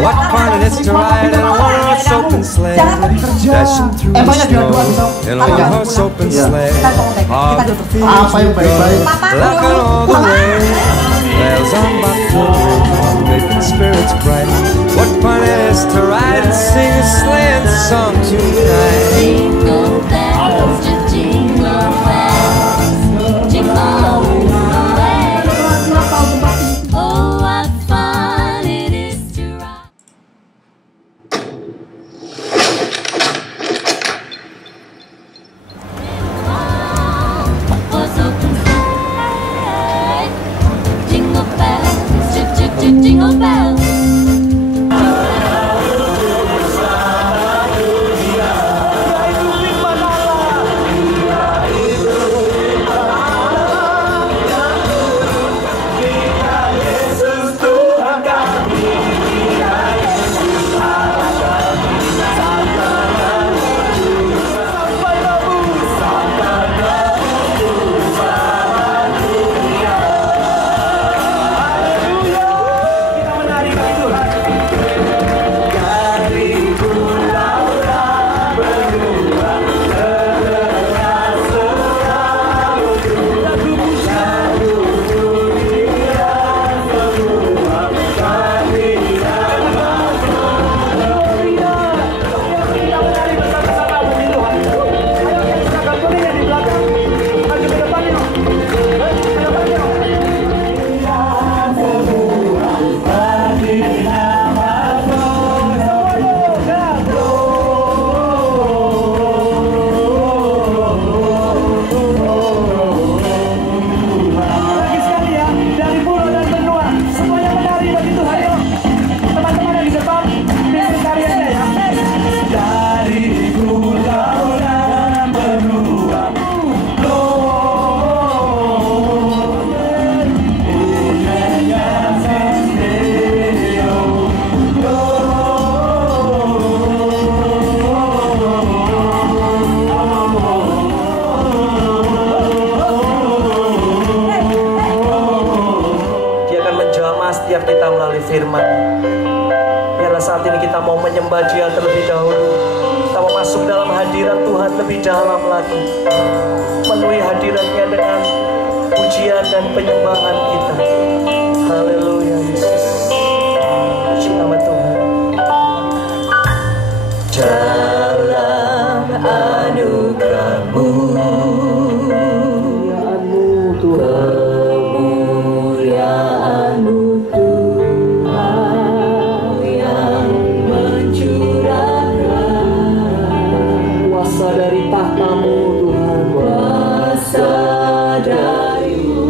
What fun it is to ride in a one-horse open sleigh, dashing through the snow in a one-horse open sleigh. Hark the fields we go, laughing all the way. Bells on bobtail, making spirits bright. What fun it is to ride and sing a sleighing song tonight. Jingle bells, just jingle bells, jingle all the way. Oh, what fun it is to ride. Was open sleigh, jingle bells, jingle bells. Setiap kita melalui firman. Biarlah saat ini kita mau menyembah Dia terlebih dahulu. Kita mau masuk dalam hadirat Tuhan lebih dalam lagi. Memenuhi hadiratnya dengan pujian dan penyembahan kita. Haleluya Yesus. Puji nama Tuhan. Dalam anugerah-Mu, kemuliaan-Mu Tuhan yang mencurahkan kuasa dari tahta-Mu Tuhan, kuasa dari-Mu.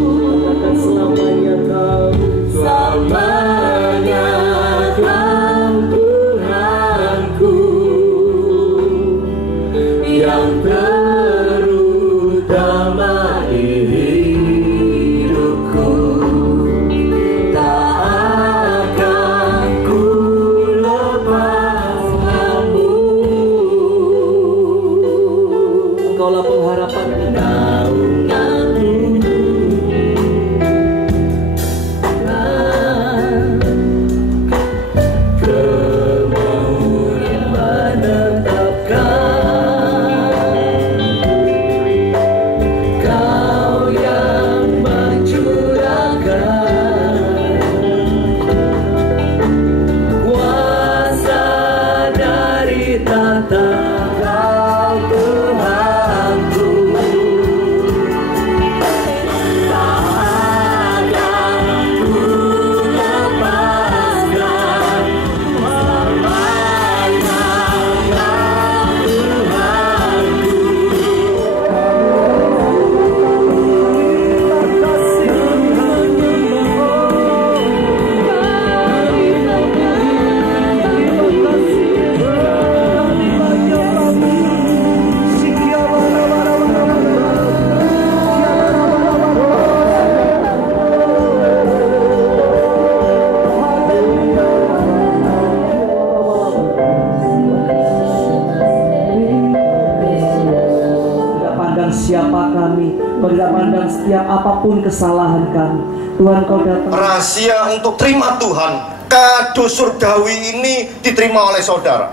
setiap apapun kesalahan kami. Tuhan, Kau datang. Rahasia untuk terima Tuhan, kado surgawi ini diterima oleh saudara.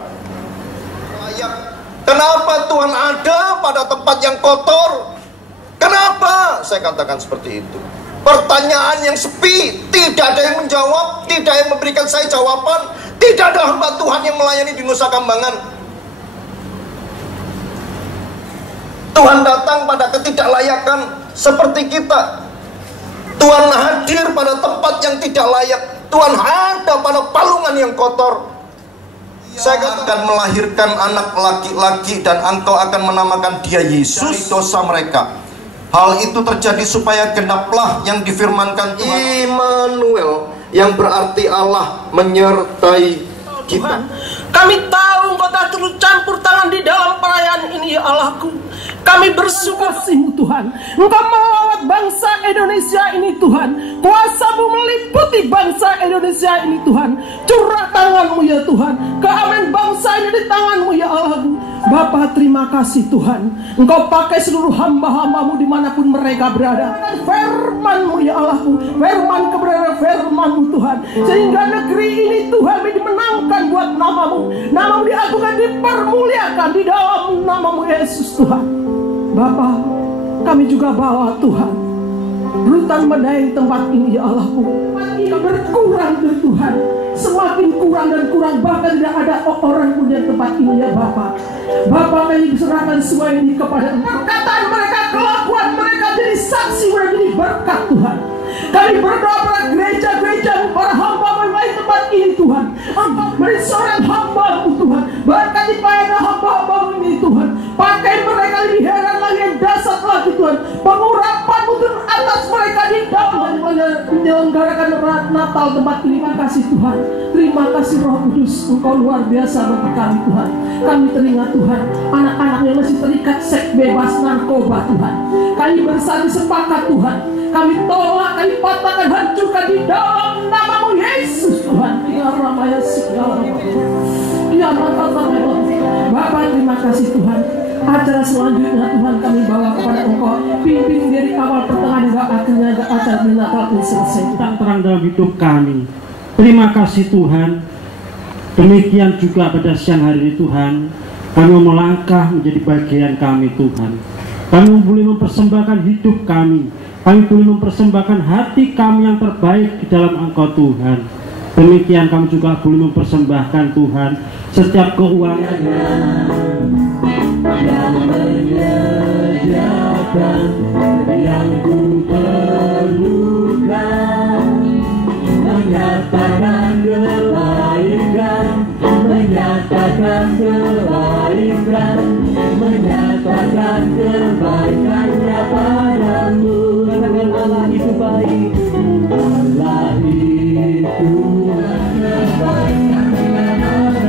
Kenapa Tuhan ada pada tempat yang kotor? Kenapa? Saya katakan seperti itu. Pertanyaan yang sepi, tidak ada yang menjawab, tidak ada yang memberikan saya jawaban, tidak ada hamba Tuhan yang melayani di Nusa Kambangan. Tuhan datang pada ketidaklayakan seperti kita. Tuhan hadir pada tempat yang tidak layak. Tuhan ada pada palungan yang kotor. Saya akan melahirkan anak laki-laki dan engkau akan menamakan dia Yesus dari dosa mereka. Hal itu terjadi supaya genaplah yang difirmankan Tuhan. Immanuel, yang berarti Allah menyertai kita. Kami tahu Engkau tak turut campur tangan di dalam perayaan ini, ya Allahku. Kami bersyukur kasih-Mu Tuhan. Engkau melawat bangsa Indonesia ini Tuhan. Kuasa-Mu meliputi bangsa Indonesia ini Tuhan. Curah tangan-Mu ya Tuhan. Keamanan bangsa ini di tangan-Mu ya Allahku. Bapa, terima kasih Tuhan. Engkau pakai seluruh hamba-hamba-Mu dimanapun mereka berada. Firman-Mu ya Allahku. Firman kebenaran firman-Mu Tuhan. Sehingga negeri ini Tuhan dimenangkan buat nama-Mu. Nama-Mu diagungkan, dipermuliakan di dalam nama-Mu Yesus Tuhan. Bapa, kami juga bawa Tuhan rutan medaeng tempat ini ya Allahku. Ini berkurang ya Tuhan, semakin kurang dan kurang, bahkan tidak ada orang pun di tempat ini ya Bapa. Bapa, kami serahkan semua ini kepada Engkau. Perkataan mereka, kelakuan mereka jadi saksi, mereka jadi berkat Tuhan. Kami berdoa pada gereja-gereja, para hamba-Mu di tempat ini Tuhan. Engkau beri seorang hamba-Mu Tuhan. Berkati pelayanan hamba-Mu ini Tuhan. Pakai mereka lebih heran lagi, yang dasar lagi Tuhan. Pengurapan-Mu turun atas mereka di dalam menyelenggarakan Natal tempat ini. Terima kasih Tuhan. Terima kasih Roh Kudus. Engkau luar biasa bagi kami Tuhan. Kami teringat Tuhan, anak-anak yang masih terikat seks bebas narkoba Tuhan. Kami bersatu sepakat Tuhan. Kami tolak, kami patahkan, hancurkan di dalam nama-Mu Yesus Tuhan. Ya Ramaya segala. Ya Bapak, terima kasih Tuhan. Acara selanjutnya Tuhan kami bawa kepada Engkau. Pimpin dari awal, pertengahan hingga akhirnya acara Natal ini selesai. Terang dalam hidup kami. Terima kasih Tuhan. Demikian juga pada siang hari ini Tuhan, kami melangkah menjadi bagian kami Tuhan. Kami boleh mempersembahkan hidup kami. Kami boleh mempersembahkan hati kami yang terbaik di dalam Engkau Tuhan. Demikian kami juga boleh mempersembahkan Tuhan setiap keuangan yang menyediakan yang ku perlukan, menyatakan kebaikan, menyatakan kebaikan, menyatakan kebaikannya padamu. Katakan Allah itu baik, Allah itu kebaikannya padamu.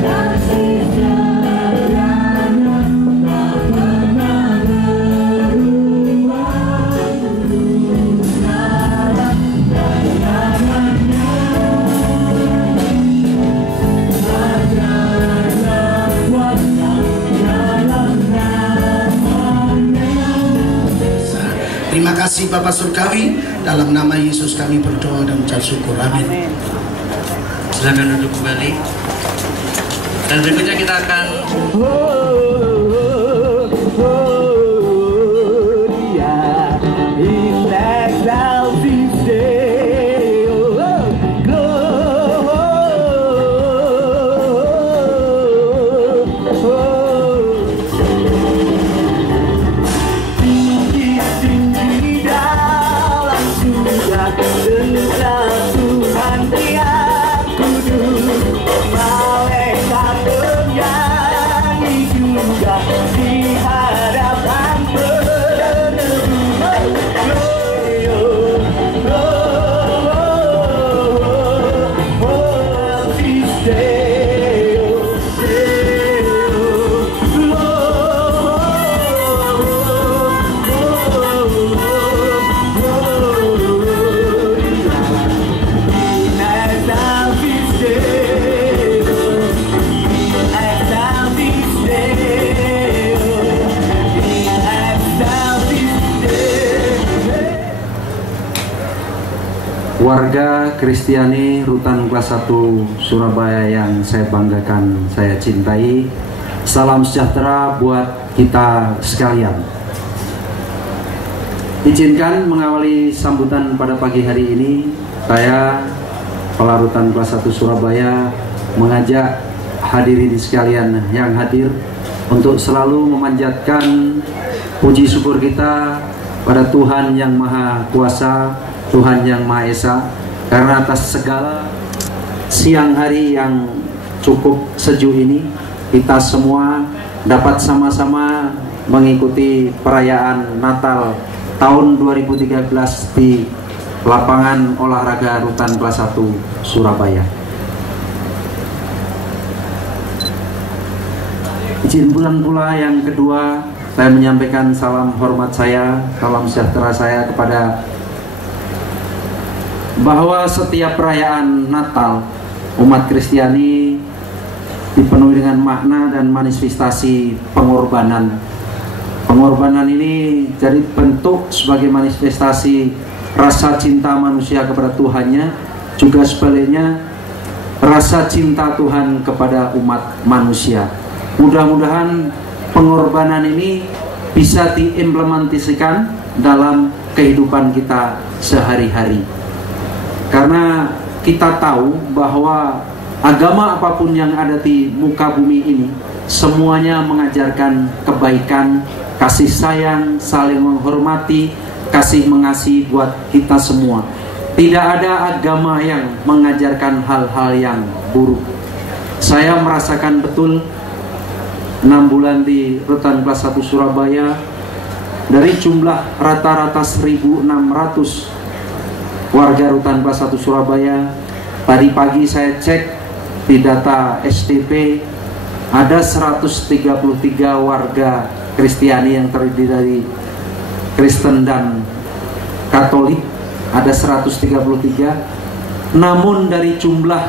Kasih setianya tak pernah Terima kasih Bapak Surgawi, dalam nama Yesus kami berdoa dan ucap syukur. Amin. Silakan duduk kembali. Dan berikutnya kita akan warga Kristiani Rutan Kelas 1 Surabaya yang saya banggakan, saya cintai. Salam sejahtera buat kita sekalian. Izinkan mengawali sambutan pada pagi hari ini, saya Kepala Rutan Kelas 1 Surabaya mengajak hadirin sekalian yang hadir untuk selalu memanjatkan puji syukur kita pada Tuhan yang Maha Kuasa, Tuhan yang Maha Esa, karena atas segala siang hari yang cukup sejuk ini, kita semua dapat sama-sama mengikuti perayaan Natal tahun 2013 di lapangan olahraga Rutan Kelas 1 Surabaya. Izin pula yang kedua, saya menyampaikan salam hormat saya, salam sejahtera saya kepada bahwa setiap perayaan Natal umat Kristiani dipenuhi dengan makna dan manifestasi pengorbanan. Pengorbanan ini jadi bentuk sebagai manifestasi rasa cinta manusia kepada Tuhannya, juga sebaliknya rasa cinta Tuhan kepada umat manusia. Mudah-mudahan pengorbanan ini bisa diimplementasikan dalam kehidupan kita sehari-hari. Karena kita tahu bahwa agama apapun yang ada di muka bumi ini semuanya mengajarkan kebaikan, kasih sayang, saling menghormati, kasih mengasihi buat kita semua. Tidak ada agama yang mengajarkan hal-hal yang buruk. Saya merasakan betul 6 bulan di Rutan Kelas 1 Surabaya, dari jumlah rata-rata 1.600 warga Rutan Kelas 1 Surabaya. Tadi pagi saya cek di data SDP, ada 133 warga Kristiani yang terdiri dari Kristen dan Katolik, ada 133. Namun dari jumlah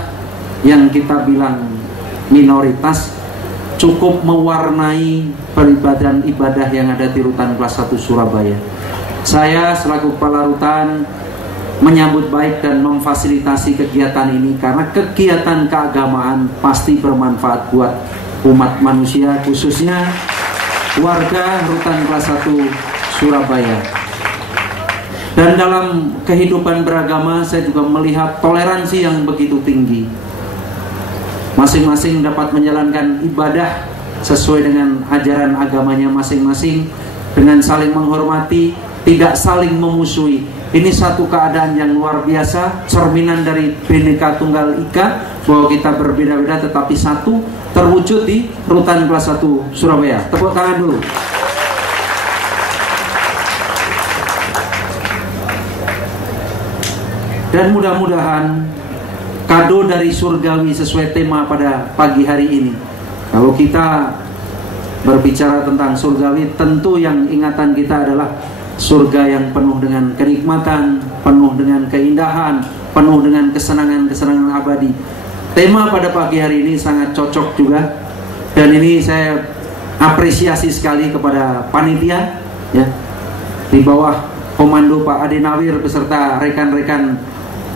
yang kita bilang minoritas, cukup mewarnai peribadahan ibadah yang ada di Rutan Kelas 1 Surabaya. Saya selaku Kepala Rutan menyambut baik dan memfasilitasi kegiatan ini, karena kegiatan keagamaan pasti bermanfaat buat umat manusia, khususnya warga Rutan Kelas 1 Surabaya. Dan dalam kehidupan beragama saya juga melihat toleransi yang begitu tinggi. Masing-masing dapat menjalankan ibadah sesuai dengan ajaran agamanya masing-masing, dengan saling menghormati, tidak saling memusuhi. Ini satu keadaan yang luar biasa, cerminan dari Bhinneka Tunggal Ika, bahwa kita berbeda-beda tetapi satu, terwujud di Rutan Kelas 1 Surabaya. Tepuk tangan dulu. Dan mudah-mudahan kado dari surgawi sesuai tema pada pagi hari ini. Kalau kita berbicara tentang surgawi, tentu yang ingatan kita adalah surga yang penuh dengan kenikmatan, penuh dengan keindahan, penuh dengan kesenangan-kesenangan abadi. Tema pada pagi hari ini sangat cocok juga, dan ini saya apresiasi sekali kepada panitia ya, di bawah komando Pak Ade Nawir beserta rekan-rekan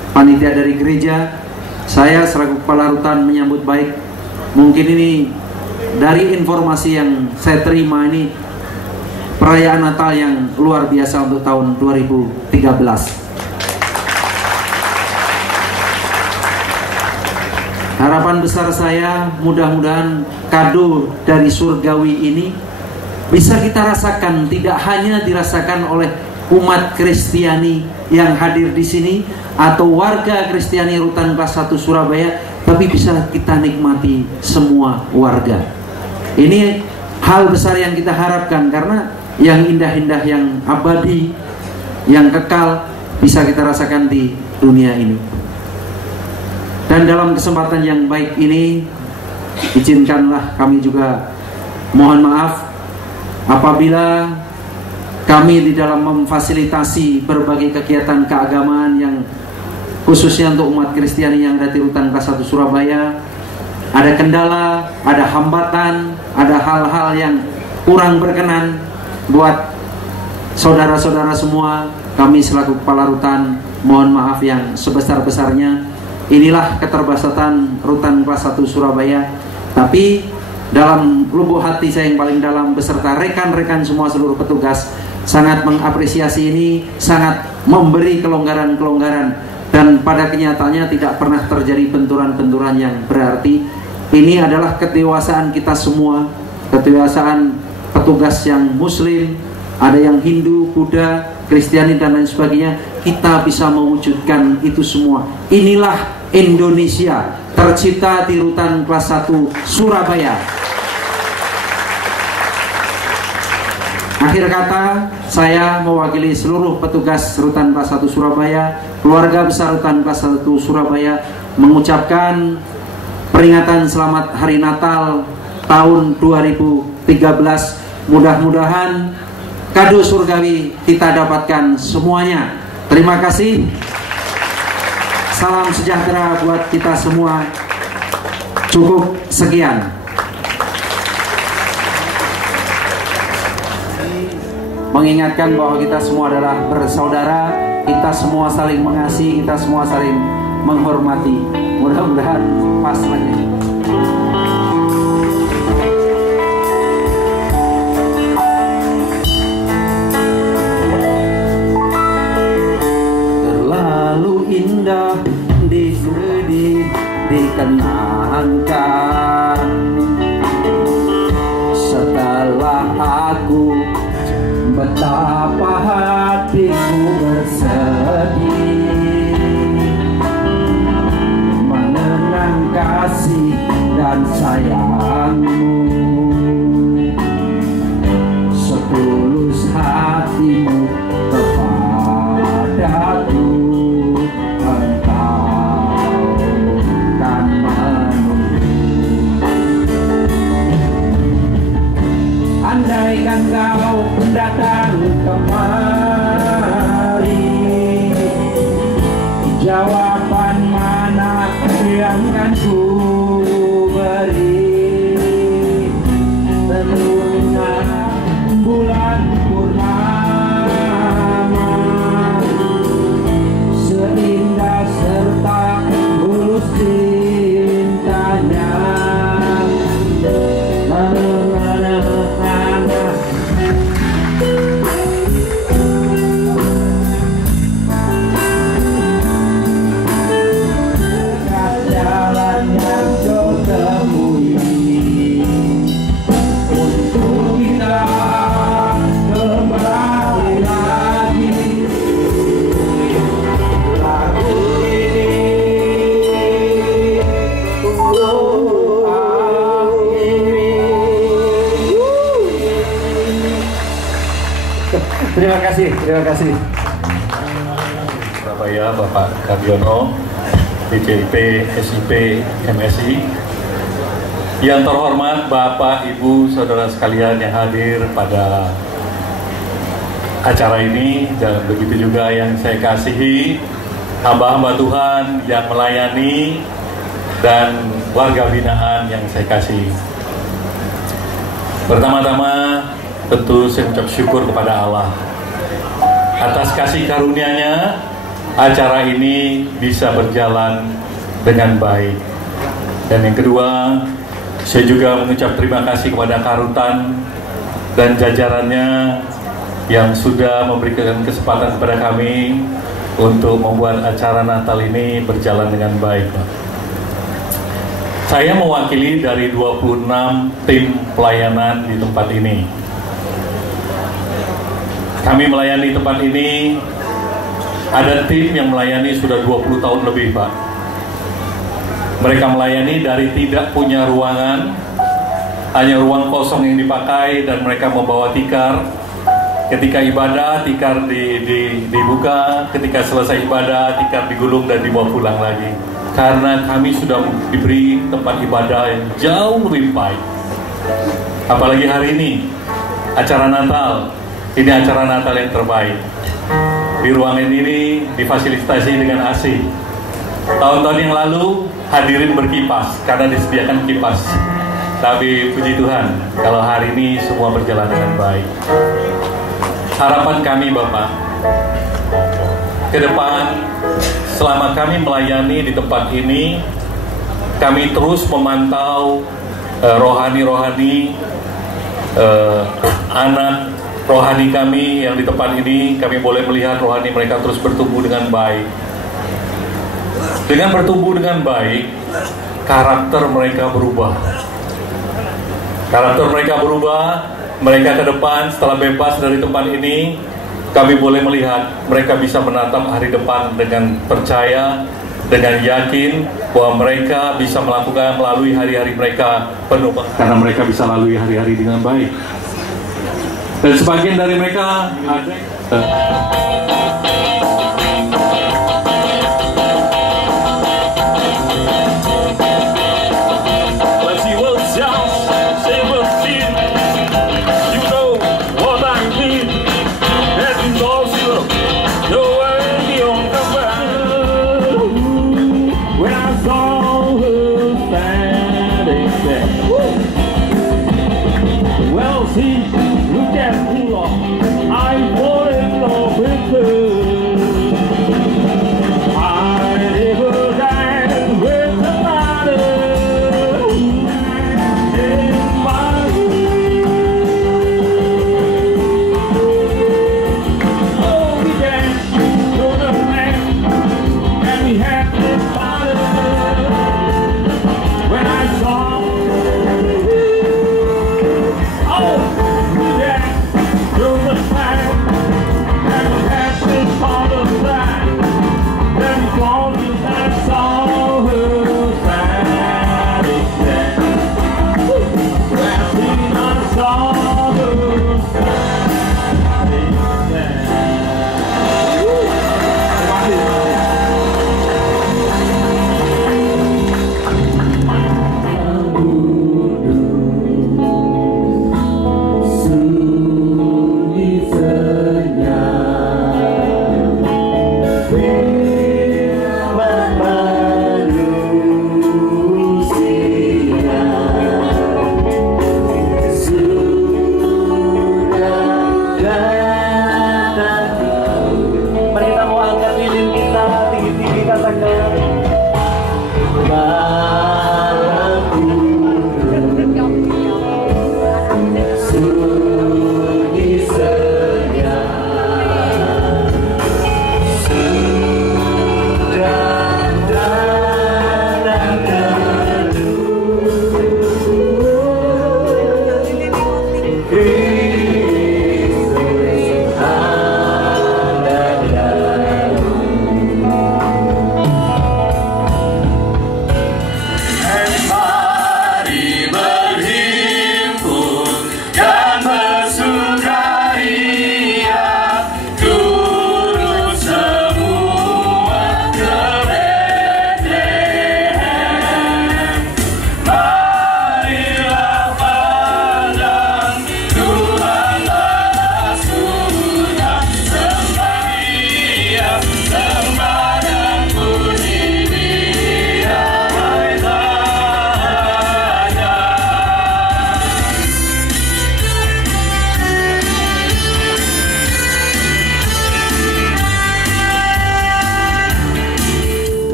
panitia dari gereja. Saya selaku Kepala Rutan menyambut baik. Mungkin ini dari informasi yang saya terima, ini perayaan Natal yang luar biasa untuk tahun 2013. Harapan besar saya, mudah-mudahan kado dari surgawi ini bisa kita rasakan, tidak hanya dirasakan oleh umat Kristiani yang hadir di sini atau warga Kristiani Rutan Kelas 1 Surabaya, tapi bisa kita nikmati semua warga. Ini hal besar yang kita harapkan, karena yang indah-indah, yang abadi, yang kekal bisa kita rasakan di dunia ini. Dan dalam kesempatan yang baik ini, izinkanlah kami juga mohon maaf apabila kami di dalam memfasilitasi berbagai kegiatan keagamaan yang khususnya untuk umat Kristiani yang ada di Rutan Kelas 1 Surabaya, ada kendala, ada hambatan, ada hal-hal yang kurang berkenan buat saudara-saudara semua. Kami selaku Kepala Rutan mohon maaf yang sebesar-besarnya. Inilah keterbatasan Rutan Kelas 1 Surabaya. Tapi dalam lubuk hati saya yang paling dalam beserta rekan-rekan semua seluruh petugas sangat mengapresiasi ini, sangat memberi kelonggaran-kelonggaran, dan pada kenyataannya tidak pernah terjadi benturan-benturan yang berarti. Ini adalah kedewasaan kita semua, kedewasaan petugas yang Muslim, ada yang Hindu, Buddha, Kristiani dan lain sebagainya. Kita bisa mewujudkan itu semua. Inilah Indonesia tercipta di Rutan Kelas 1 Surabaya. Akhir kata, saya mewakili seluruh petugas Rutan Kelas 1 Surabaya, keluarga besar Rutan Kelas 1 Surabaya, mengucapkan peringatan selamat Hari Natal tahun 2013. Mudah-mudahan kado surgawi kita dapatkan semuanya. Terima kasih. Salam sejahtera buat kita semua. Cukup sekian. Mengingatkan bahwa kita semua adalah bersaudara, kita semua saling mengasihi, kita semua saling menghormati. Mudah-mudahan pas lagi. Terlalu indah dikenangkan setelah aku betapa hatiku bersedih mengenang kasih dan sayangmu, setulus hatimu kepadaku. Andaikan kau datang kemari, jawaban mana yang akan ku beri? Tentunya bulan purnama, seindah serta mulus cintanya. Terima kasih. Surabaya, Bapak Kadiono, DJIP, SIP, MSI. Yang terhormat Bapak, Ibu, Saudara sekalian yang hadir pada acara ini, dan begitu juga yang saya kasihi hamba-hamba Tuhan yang melayani dan warga binaan yang saya kasihi. Pertama-tama tentu saya ucap syukur kepada Allah atas kasih karunia-Nya, acara ini bisa berjalan dengan baik. Dan yang kedua, saya juga mengucap terima kasih kepada Karutan dan jajarannya yang sudah memberikan kesempatan kepada kami untuk membuat acara Natal ini berjalan dengan baik. Saya mewakili dari 26 tim pelayanan di tempat ini. Kami melayani tempat ini, ada tim yang melayani sudah 20 tahun lebih, Pak. Mereka melayani dari tidak punya ruangan, hanya ruang kosong yang dipakai, dan mereka membawa tikar. Ketika ibadah, tikar dibuka, ketika selesai ibadah, tikar digulung dan dibawa pulang lagi. Karena kami sudah diberi tempat ibadah yang jauh lebih baik. Apalagi hari ini, acara Natal. Ini acara Natal yang terbaik. Di ruangan ini difasilitasi dengan AC. Tahun-tahun yang lalu hadirin berkipas karena disediakan kipas. Tapi puji Tuhan, kalau hari ini semua berjalan dengan baik. Harapan kami Bapak, ke depan selama kami melayani di tempat ini, kami terus memantau rohani-rohani, anak rohani kami yang di tempat ini. Kami boleh melihat rohani mereka terus bertumbuh dengan baik. Dengan bertumbuh dengan baik, karakter mereka berubah. Karakter mereka berubah. Mereka ke depan setelah bebas dari tempat ini, kami boleh melihat mereka bisa menatap hari depan dengan percaya, dengan yakin bahwa mereka bisa melakukan melalui hari-hari mereka penuh, karena mereka bisa lalui hari-hari dengan baik. Dan sebagian dari mereka ada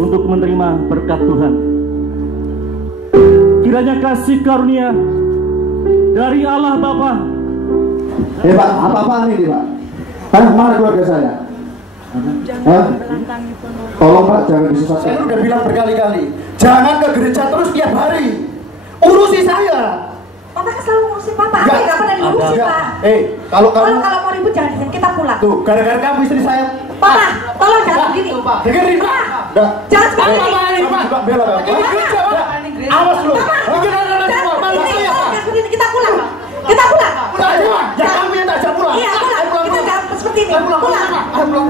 untuk menerima berkat Tuhan. Kiranya kasih karunia dari Allah Bapa. Pak, apa-apaan ini Pak? Mana keluarga saya? Tolong Pak, jangan disesatkan. Saya udah bilang berkali-kali, jangan ke gereja terus tiap hari. Urusi saya. Papa kan selalu ngurusin Papa. Nggak pernah diurusin Pak. Kalau mau ribut jangan di sini, kita pulang. Tuh, gara-gara kamu istri saya. Papa, tolong jangan begini. Dengerin Pak. Jangan seperti ini. Pak, bela Pak. Awas lu. Kita pulang. Kita pulang. Ya kamu yang tak pulang. Iya, pulang. Kita jangan seperti ini. Pulang. Pulang.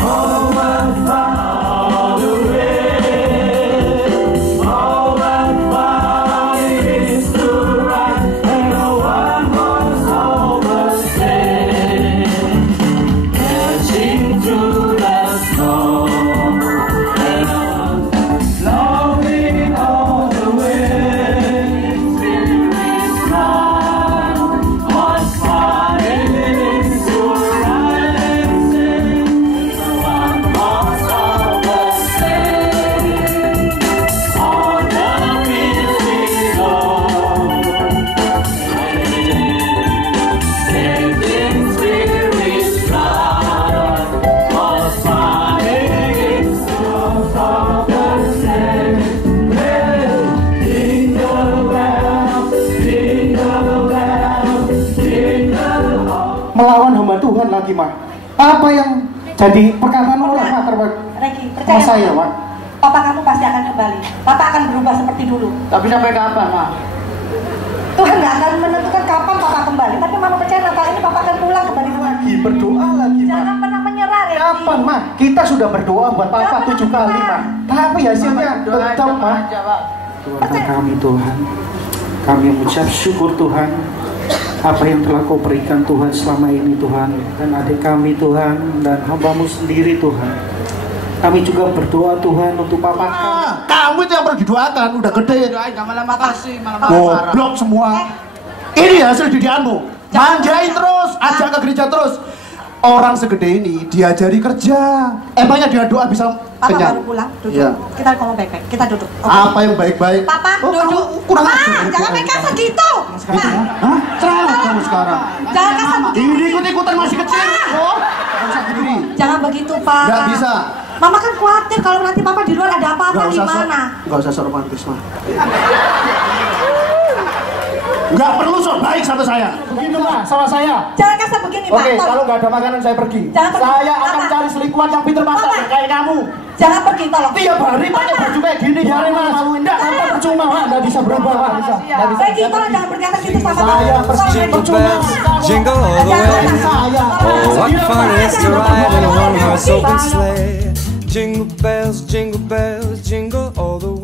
All lagi, Mak. Apa yang jadi perkataan orang Mak terhadap saya, Mak? Papa kamu pasti akan kembali. Papa akan berubah seperti dulu. Tapi sampai kapan, Mak? Tuhan nggak akan menentukan kapan Papa kembali. Tapi Mama percaya Natal ini Papa akan pulang kembali Tuhan. Berdoa lagi, Mak. Jangan pernah menyerah, Reki. Kapan, Mak? Kita sudah berdoa buat Papa 7 kali, Mak. Tapi hasilnya tetap, Mak. Tuhan kami Tuhan, kami mengucap syukur Tuhan apa yang telah Kau berikan Tuhan selama ini Tuhan, dan adik kami Tuhan dan hamba-Mu sendiri Tuhan. Kami juga berdoa Tuhan untuk Papa kami. Kamu itu yang perlu didoakan, udah gede. Malah makasih, malah Goblok semua. Ini hasil didikanmu. Manjain terus, ajak ke gereja terus. Orang segede ini diajari kerja. Emangnya dia doa bisa Papa kenyang? baru pulang, duduk. Iya. Kita ngomong baik-baik. Kita duduk. Oke. Apa yang baik-baik? Papa, duduk. Kurang Papa, ajar. jangan main kasar gitu. Hah? Cerewet kamu sekarang. Jangan kasar begitu. Ini ikut-ikutan masih kecil. Oh, usah berdiri. Jangan begitu, Pak. Nggak bisa. Mama kan khawatir kalau nanti Papa di luar ada apa-apa gimana. Nggak usah sok romantis, Mah. Nggak perlu sok baik sama saya. Begitulah sama saya. Jangan kasar begini, Pak. Oke, kalau nggak ada makanan saya pergi. Jangan pergi. Saya akan cari selingkuhan yang pintar masak kayak kamu. Jangan pergi, tolong. Tiap hari pakai baju kayak gini. Biarin Mas. Enggak, nanti percuma, Mas. Nggak bisa berubah, Mas. Bisa. Nggak bisa. Begitu, tolong jangan berkata gitu sama Saya percuma. Jingle all the way. Oh, what fun it is to ride in a one-horse open sleigh. Jingle bells, jingle all the way.